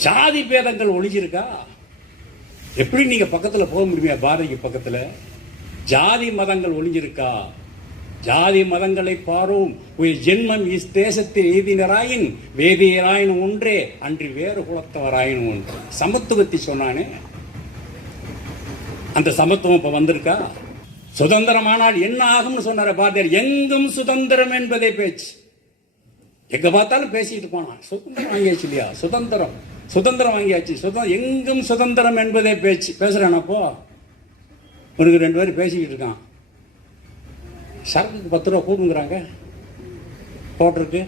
ஜாதி பேதங்கள் ஒழிஞ்சிருக்கா எப்படி நீங்க பக்கத்துல போக முடியுமா பாரதிக்கு பக்கத்துல? ஜாதி மதங்கள் ஒளிஞ்சிருக்கா? ஜாதி மதங்களை பாரும். உயிர் ஜென்மம் இஸ் தேசத்தில் எய்தினராயின் வேதியராயின் ஒன்றே. அன்றி வேறு குலத்தவராயின் ஒன்று. சமத்துவத்தை சொன்னானே. அந்த சமத்துவம் இப்ப வந்திருக்கா? சுதந்திரமானால் என்ன ஆகும்னு சொன்னார பாரதியார். எங்கும் சுதந்திரம் என்பதே பேச்சு. எங்க பார்த்தாலும் பேசிட்டு போனான். சுதந்திரம் வாங்கியாச்சு இல்லையா? சுதந்திரம். சுதந்திரம் வாங்கியாச்சு. சுதந்திரம் எங்கும் சுதந்திரம் என்பதே பேச்சு. பேசுகிறேன் அப்போ. உனக்கு ரெண்டு பேரும் பேசிக்கிட்டு இருக்கான். சரக்குக்கு பத்து ரூபா கூடுங்கிறாங்க போட்டிருக்கு.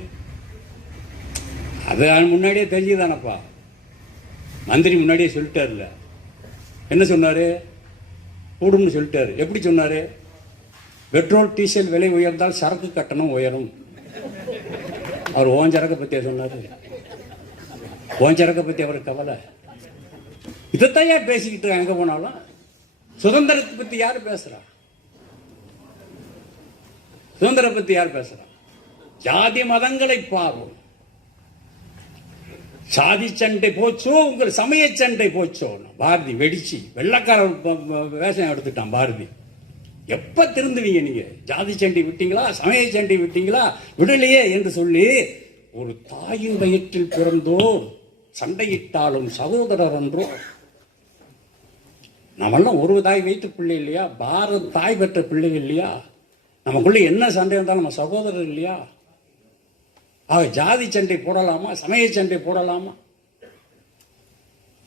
அது முன்னாடியே தெரிஞ்சுதானப்பா மந்திரி முன்னாடியே சொல்லிட்டார்ல என்ன சொன்னார்? கூடும்னு சொல்லிட்டார். எப்படி சொன்னார்? பெட்ரோல் டீசல் விலை உயர்ந்தால் சரக்கு கட்டணம் உயரும். அவர் ஓன் சரக்கை பற்றியே சொன்னார்? ஓன் சரக்கை பற்றி அவருக்கு கவலை. இதைத்தான் ஏன் பேசிக்கிட்டு இருக்காங்க எங்க போனாலும்? சுதந்திரத்தை பத்தி யார் பேசுகிறா சுதந்திரம் பத்தி யார் பேசுகிறா ஜாதி மதங்களை பாவம் சாதி சண்டை போச்சோ உங்கள் சமய சண்டை போச்சோ? பாரதி வெடிச்சு வெள்ளக்கார வேஷம் எடுத்துட்டான் பாரதி. எப்ப திருந்துவீங்க நீங்க? ஜாதி சண்டை விட்டீங்களா? சமய சண்டை விட்டீங்களா? விடலையே என்று சொல்லி ஒரு தாயின் வயிற்றில் பிறந்தோர் சண்டையிட்டாலும் சகோதரர் என்றோ. நம்மெல்லாம் ஒரு தாய் வைத்த பிள்ளை இல்லையா? பாரத தாய் பெற்ற பிள்ளை இல்லையா? நமக்குள்ளே என்ன சண்டை இருந்தாலும் நம்ம சகோதரர் இல்லையா? ஆக ஜாதி சண்டை போடலாமா? சமய சண்டை போடலாமா?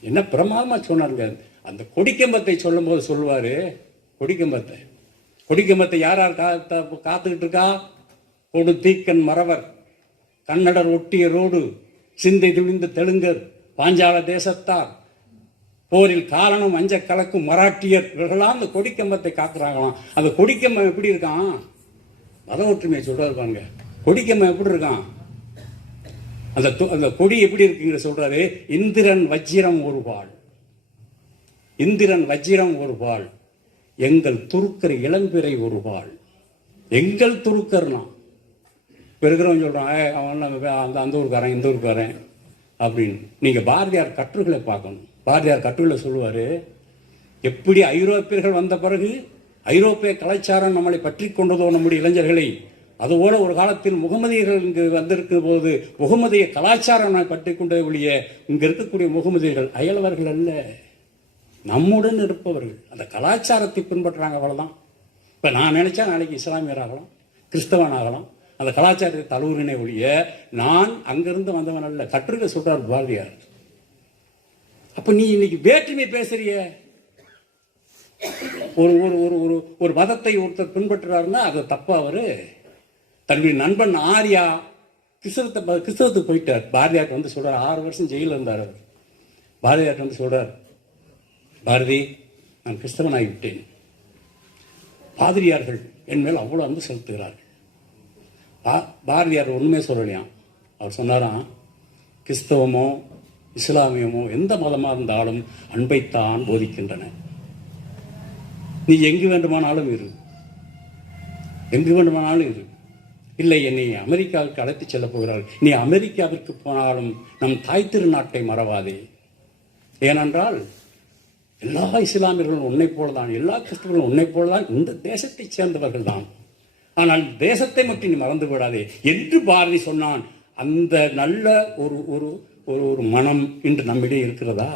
என்ன பிரமாதமா சொன்னாருங்க. அந்த கொடிக்கம்பத்தை சொல்லும்போது சொல்லுவார். கொடிக்கம்பத்தை. கொடிக்கம்பத்தை யார் யார் காத்துக்கிட்டு இருக்கா? கொடு தீக்கன் மறவர். கன்னடர் ஒட்டிய ரோடு. சிந்தை துணிந்த தெலுங்கர் பாஞ்சால தேசத்தார் போரில் காரணம் அஞ்ச கலக்கும் மராட்டியர் இவர்களாம் அந்த கொடிக்கம்பத்தை காக்குறாங்களாம். அந்த கொடிக்கம்பம் எப்படி இருக்கான் மத ஒற்றுமையை சொல்றாரு பாருங்க. கொடிக்கம்பம் எப்படி இருக்கான் அந்த து- அந்த கொடி எப்படி இருக்குங்கிற சொல்றாரு. இந்திரன் வஜ்ரம் ஒரு பால். இந்திரன் வஜ்ரம் ஒரு பால். எங்கள் துருக்கர் இளம்பிறை ஒரு பால். எங்கள் துருக்கர்னா இப்ப சொல்கிறான் சொல்றான் அவன் நம்ம அந்த அந்த ஊருக்காரன் இந்த ஊருக்காரன் அப்படின்னு. நீங்கள் பாரதியார் கற்றுகளை பார்க்கணும். பாரதியார் கற்றுகளை சொல்லுவார் எப்படி ஐரோப்பியர்கள் வந்த பிறகு ஐரோப்பிய கலாச்சாரம் நம்மளை பற்றி கொண்டதோ நம்முடைய இளைஞர்களை அதுபோல ஒரு காலத்தில் முகமதியர்கள் இங்கு வந்திருக்கும் போது முகமதிய கலாச்சாரம் நான் பற்றி கொண்டே ஒழிய இங்கு இருக்கக்கூடிய முகமதியர்கள் அயலவர்கள் அல்ல. நம்முடன் இருப்பவர்கள். அந்த கலாச்சாரத்தை பின்பற்றுறாங்க அவ்வளோதான் இப்போ நான் நினச்சா நாளைக்கு இஸ்லாமியர் ஆகலாம் கிறிஸ்தவன் ஆகலாம் அந்த கலாச்சாரத்தை தழுவுறினே ஒழிய நான் அங்கிருந்து வந்தவன் அல்ல. கற்றுக்க சொல்றார் பாரதியார். அப்ப நீ இன்னைக்கு வேற்றுமை பேசுறிய? ஒரு ஒரு ஒரு ஒரு ஒரு மதத்தை ஒருத்தர் பின்பற்றுறாருன்னா அது தப்பா அவரு. தன்னுடைய நண்பன் ஆர்யா கிறிஸ்தவத்தை கிறிஸ்தவத்துக்கு போயிட்டார். பாரதியார் வந்து சொல்றார் ஆறு வருஷம் ஜெயிலில் இருந்தார் அவர். பாரதியார் வந்து சொல்றார் பாரதி நான் கிறிஸ்தவன் விட்டேன். பாதிரியார்கள் என் மேல் அவ்வளோ அன்பு செலுத்துகிறார்கள். பா- பாரதியார் ஒன்றுமே சொல்லலையாம் அவர் சொன்னாராம் கிறிஸ்தவமோ இஸ்லாமியமோ எந்த மதமாக இருந்தாலும் அன்பைத்தான் போதிக்கின்றன. நீ எங்கு வேண்டுமானாலும் இரு. எங்கு வேண்டுமானாலும் இரு. இல்லை என்னை அமெரிக்காவுக்கு அழைத்துச் செல்ல போகிறார்கள் நீ அமெரிக்காவிற்கு போனாலும் நம் தாய் திருநாட்டை மறவாதே. ஏனென்றால் எல்லா இஸ்லாமியர்களும் உன்னை போலதான் எல்லா கிறிஸ்தவர்களும் உன்னை போலதான் இந்த தேசத்தைச் சேர்ந்தவர்கள் தான் ஆனால் தேசத்தை மட்டும் நீ மறந்து விடாதே என்று பாரதி சொன்னான். அந்த நல்ல ஒரு ஒரு ஒரு ஒரு மனம் இன்று நம்மிடையே இருக்கிறதா?